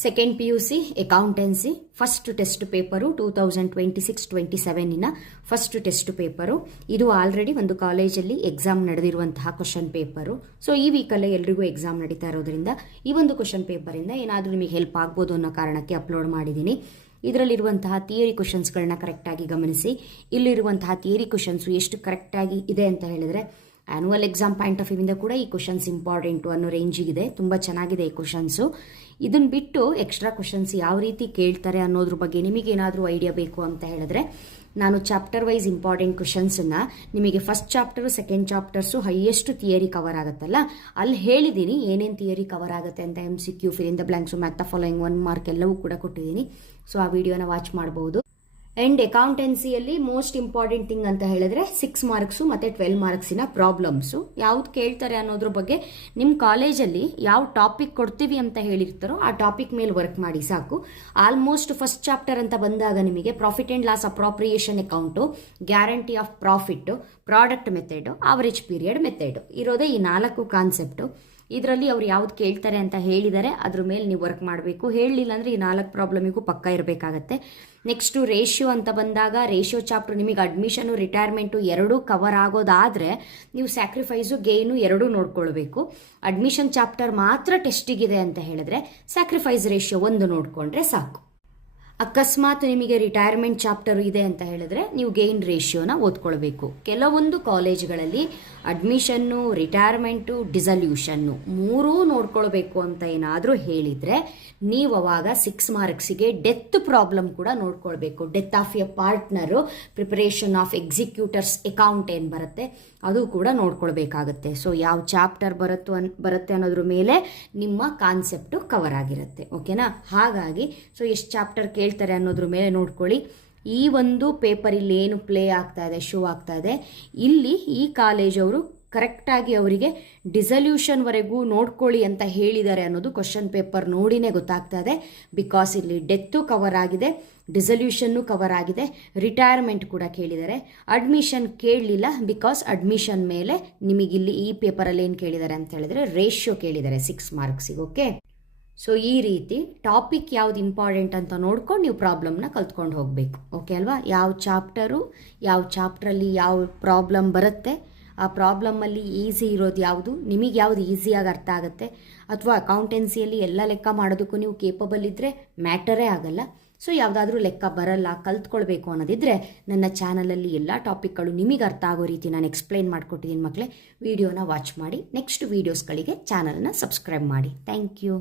Second PUC accountancy first test paper 2026-27 first test paper. ಇದು already ಒಂದು ಕಾಲೇಜಲ್ಲಿ exam ನಡೆದಿರುವಂತಹ ಕ್ವಶನ್ ಪೇಪರು. ಸೊ ಈ ವೀಕಲ್ಲೇ ಎಲ್ರಿಗೂ ಎಕ್ಸಾಮ್ ನಡೀತಾ ಇರೋದ್ರಿಂದ ಈ ಒಂದು ಕ್ವಶನ್ ಪೇಪರಿಂದ ಏನಾದರೂ ನಿಮಗೆ ಹೆಲ್ಪ್ ಆಗ್ಬೋದು ಅನ್ನೋ ಕಾರಣಕ್ಕೆ ಅಪ್ಲೋಡ್ ಮಾಡಿದ್ದೀನಿ. ಇದರಲ್ಲಿರುವಂತಹ ಥಿಯರಿ ಕ್ವಶನ್ಸ್ಗಳನ್ನ ಕರೆಕ್ಟಾಗಿ ಗಮನಿಸಿ. ಇಲ್ಲಿರುವಂತಹ ಥಿಯರಿ ಕ್ವಶನ್ಸು ಎಷ್ಟು ಕರೆಕ್ಟಾಗಿ ಇದೆ ಅಂತ ಹೇಳಿದ್ರೆ ಆ್ಯನ್ಯುವಲ್ ಎಕ್ಸಾಮ್ ಪಾಯಿಂಟ್ ಆಫ್ ವ್ಯೂವಿಂದ ಕೂಡ ಈ ಕ್ವಶನ್ಸ್ ಇಂಪಾರ್ಟೆಂಟು ಅನ್ನೋ ರೇಂಜಿಗಿದೆ. ತುಂಬ ಚೆನ್ನಾಗಿದೆ ಈ ಕ್ವಶನ್ಸು. ಇದನ್ನು ಬಿಟ್ಟು ಎಕ್ಸ್ಟ್ರಾ ಕ್ವಶನ್ಸ್ ಯಾವ ರೀತಿ ಕೇಳ್ತಾರೆ ಅನ್ನೋದ್ರ ಬಗ್ಗೆ ನಿಮಗೇನಾದರೂ ಐಡಿಯಾ ಬೇಕು ಅಂತ ಹೇಳಿದ್ರೆ ನಾನು ಚಾಪ್ಟರ್ ವೈಸ್ ಇಂಪಾರ್ಟೆಂಟ್ ಕ್ವಶನ್ಸನ್ನು ನಿಮಗೆ first chapter second chapters highest theory cover ಆಗುತ್ತಲ್ಲ ಅಲ್ಲಿ ಹೇಳಿದ್ದೀನಿ ಏನೇನು ಥಿಯರಿ ಕವರ್ ಆಗುತ್ತೆ ಅಂತ. MCQ, fill in the blanks, match the following, 1 mark ಎಲ್ಲವೂ ಕೂಡ ಕೊಟ್ಟಿದ್ದೀನಿ. ಸೊ ಆ ವಿಡಿಯೋನ ವಾಚ್ ಮಾಡ್ಬೋದು. ಆ್ಯಂಡ್ ಅಕೌಂಟೆನ್ಸಿಯಲ್ಲಿ ಮೋಸ್ಟ್ ಇಂಪಾರ್ಟೆಂಟ್ ಥಿಂಗ್ ಅಂತ ಹೇಳಿದ್ರೆ 6 ಮಾರ್ಕ್ಸು ಮತ್ತು 12 ಮಾರ್ಕ್ಸಿನ ಪ್ರಾಬ್ಲಮ್ಸು ಯಾವ್ದು ಕೇಳ್ತಾರೆ ಅನ್ನೋದ್ರ ಬಗ್ಗೆ ನಿಮ್ಮ ಕಾಲೇಜಲ್ಲಿ ಯಾವ ಟಾಪಿಕ್ ಕೊಡ್ತೀವಿ ಅಂತ ಹೇಳಿರ್ತಾರೋ ಆ ಟಾಪಿಕ್ ಮೇಲೆ ವರ್ಕ್ ಮಾಡಿ ಸಾಕು. ಆಲ್ಮೋಸ್ಟ್ ಫಸ್ಟ್ ಚಾಪ್ಟರ್ ಅಂತ ಬಂದಾಗ ನಿಮಗೆ profit and loss appropriation account, guarantee of profit, product method, average period method ಇರೋದೇ ಈ 4 ಕಾನ್ಸೆಪ್ಟು. ಇದರಲ್ಲಿ ಅವ್ರು ಯಾವ್ದು ಕೇಳ್ತಾರೆ ಅಂತ ಹೇಳಿದರೆ ಅದ್ರ ಮೇಲೆ ನೀವು ವರ್ಕ್ ಮಾಡಬೇಕು. ಹೇಳಲಿಲ್ಲ ಅಂದರೆ ಈ 4 ಪ್ರಾಬ್ಲಮಿಗೂ ಪಕ್ಕ ಇರಬೇಕಾಗತ್ತೆ. ನೆಕ್ಸ್ಟು ರೇಷಿಯೋ ಅಂತ ಬಂದಾಗ ರೇಷಿಯೋ ಚಾಪ್ಟರ್ ನಿಮಗೆ ಅಡ್ಮಿಷನು ರಿಟೈರ್ಮೆಂಟು ಎರಡೂ ಕವರ್ ಆಗೋದಾದರೆ ನೀವು ಸ್ಯಾಕ್ರಿಫೈಸು ಗೇನು ಎರಡೂ ನೋಡ್ಕೊಳ್ಬೇಕು. ಅಡ್ಮಿಷನ್ ಚಾಪ್ಟರ್ ಮಾತ್ರ ಟೆಸ್ಟಿಗಿದೆ ಅಂತ ಹೇಳಿದ್ರೆ ಸ್ಯಾಕ್ರಿಫೈಸ್ ರೇಷಿಯೋ 1 ನೋಡಿಕೊಂಡ್ರೆ ಸಾಕು. ಅಕಸ್ಮಾತ್ ನಿಮಗೆ ರಿಟೈರ್ಮೆಂಟ್ ಚಾಪ್ಟರ್ ಇದೆ ಅಂತ ಹೇಳಿದ್ರೆ ನೀವು ಗೇನ್ ರೇಷಿಯೋನ ಓದ್ಕೊಳ್ಬೇಕು. ಕೆಲವೊಂದು ಕಾಲೇಜ್ಗಳಲ್ಲಿ ಅಡ್ಮಿಷನ್ನು, ರಿಟೈರ್ಮೆಂಟು, ಡಿಸಲ್ಯೂಷನ್ನು 3 ನೋಡ್ಕೊಳ್ಬೇಕು ಅಂತ ಏನಾದರೂ ಹೇಳಿದರೆ ನೀವು ಅವಾಗ 6 ಮಾರ್ಕ್ಸಿಗೆ ಡೆತ್ ಪ್ರಾಬ್ಲಮ್ ಕೂಡ ನೋಡ್ಕೊಳ್ಬೇಕು. Death of A partner, preparation of executors account ಏನು ಬರುತ್ತೆ ಅದು ಕೂಡ ನೋಡ್ಕೊಳ್ಬೇಕಾಗತ್ತೆ. ಸೊ ಯಾವ ಚಾಪ್ಟರ್ ಬರುತ್ತೆ ಅನ್ನೋದ್ರ ಮೇಲೆ ನಿಮ್ಮ ಕಾನ್ಸೆಪ್ಟು ಕವರ್ ಆಗಿರುತ್ತೆ. ಓಕೆನಾ? ಹಾಗಾಗಿ ಸೊ ಎಷ್ಟು ಚಾಪ್ಟರ್ ಕೇಳ್ತಾರೆ ಅನ್ನೋದ್ರ ಮೇಲೆ ನೋಡ್ಕೊಳ್ಳಿ. ಈ ಒಂದು ಪೇಪರ್ ಇಲ್ಲಿ ಏನು ಪ್ಲೇ ಆಗ್ತಾ ಇದೆ, ಶೋ ಆಗ್ತಾ ಇದೆ, ಇಲ್ಲಿ ಈ ಕಾಲೇಜವರು ಕರೆಕ್ಟಾಗಿ ಅವರಿಗೆ ಡಿಸಲ್ಯೂಷನ್ವರೆಗೂ ನೋಡ್ಕೊಳ್ಳಿ ಅಂತ ಹೇಳಿದ್ದಾರೆ ಅನ್ನೋದು ಕ್ವಶನ್ ಪೇಪರ್ ನೋಡಿನೇ ಗೊತ್ತಾಗ್ತಾ ಇದೆ. ಬಿಕಾಸ್ ಇಲ್ಲಿ ಡೆತ್ತು ಕವರ್ ಆಗಿದೆ, ಡಿಸಲ್ಯೂಷನ್ನು ಕವರ್ ಆಗಿದೆ, ರಿಟೈರ್ಮೆಂಟ್ ಕೂಡ ಕೇಳಿದ್ದಾರೆ. ಅಡ್ಮಿಷನ್ ಕೇಳಲಿಲ್ಲ ಬಿಕಾಸ್ ಅಡ್ಮಿಷನ್ ಮೇಲೆ ನಿಮಗಿಲ್ಲಿ ಈ ಪೇಪರಲ್ಲಿ ಏನು ಕೇಳಿದ್ದಾರೆ ಅಂತ ಹೇಳಿದರೆ ರೇಷಿಯೋ ಕೇಳಿದ್ದಾರೆ 6 ಮಾರ್ಕ್ಸಿಗೆ. ಓಕೆ, ಸೊ ಈ ರೀತಿ ಟಾಪಿಕ್ ಯಾವ್ದು ಇಂಪಾರ್ಟೆಂಟ್ ಅಂತ ನೋಡ್ಕೊಂಡು ನೀವು ಪ್ರಾಬ್ಲಮ್ನ ಕಲ್ತ್ಕೊಂಡು ಹೋಗಬೇಕು. ಓಕೆ ಅಲ್ವಾ? ಯಾವ ಚಾಪ್ಟ್ರಲ್ಲಿ ಯಾವ ಪ್ರಾಬ್ಲಮ್ ಬರುತ್ತೆ, ಆ ಪ್ರಾಬ್ಲಮ್ಮಲ್ಲಿ ಈಸಿ ಇರೋದು ಯಾವುದು, ನಿಮಗೆ ಯಾವುದು ಈಸಿಯಾಗಿ ಅರ್ಥ ಆಗುತ್ತೆ, ಅಥವಾ ಅಕೌಂಟೆನ್ಸಿಯಲ್ಲಿ ಎಲ್ಲ ಲೆಕ್ಕ ಮಾಡೋದಕ್ಕೂ ನೀವು ಕೇಪಬಲ್ ಇದ್ದರೆ ಮ್ಯಾಟರೇ ಆಗಲ್ಲ. ಸೊ ಯಾವುದಾದ್ರೂ ಲೆಕ್ಕ ಬರಲ್ಲ, ಕಲ್ತ್ಕೊಳ್ಬೇಕು ಅನ್ನೋದಿದ್ರೆ ನನ್ನ ಚಾನಲಲ್ಲಿ ಎಲ್ಲ ಟಾಪಿಕ್ಗಳು ನಿಮಗೆ ಅರ್ಥ ಆಗೋ ರೀತಿ ನಾನು ಎಕ್ಸ್ಪ್ಲೈನ್ ಮಾಡಿಕೊಟ್ಟಿದ್ದೀನಿ ಮಕ್ಕಳೇ. ವಿಡಿಯೋನ ವಾಚ್ ಮಾಡಿ. ನೆಕ್ಸ್ಟ್ ವೀಡಿಯೋಸ್ಗಳಿಗೆ ಚಾನಲ್ನ ಸಬ್ಸ್ಕ್ರೈಬ್ ಮಾಡಿ. Thank you.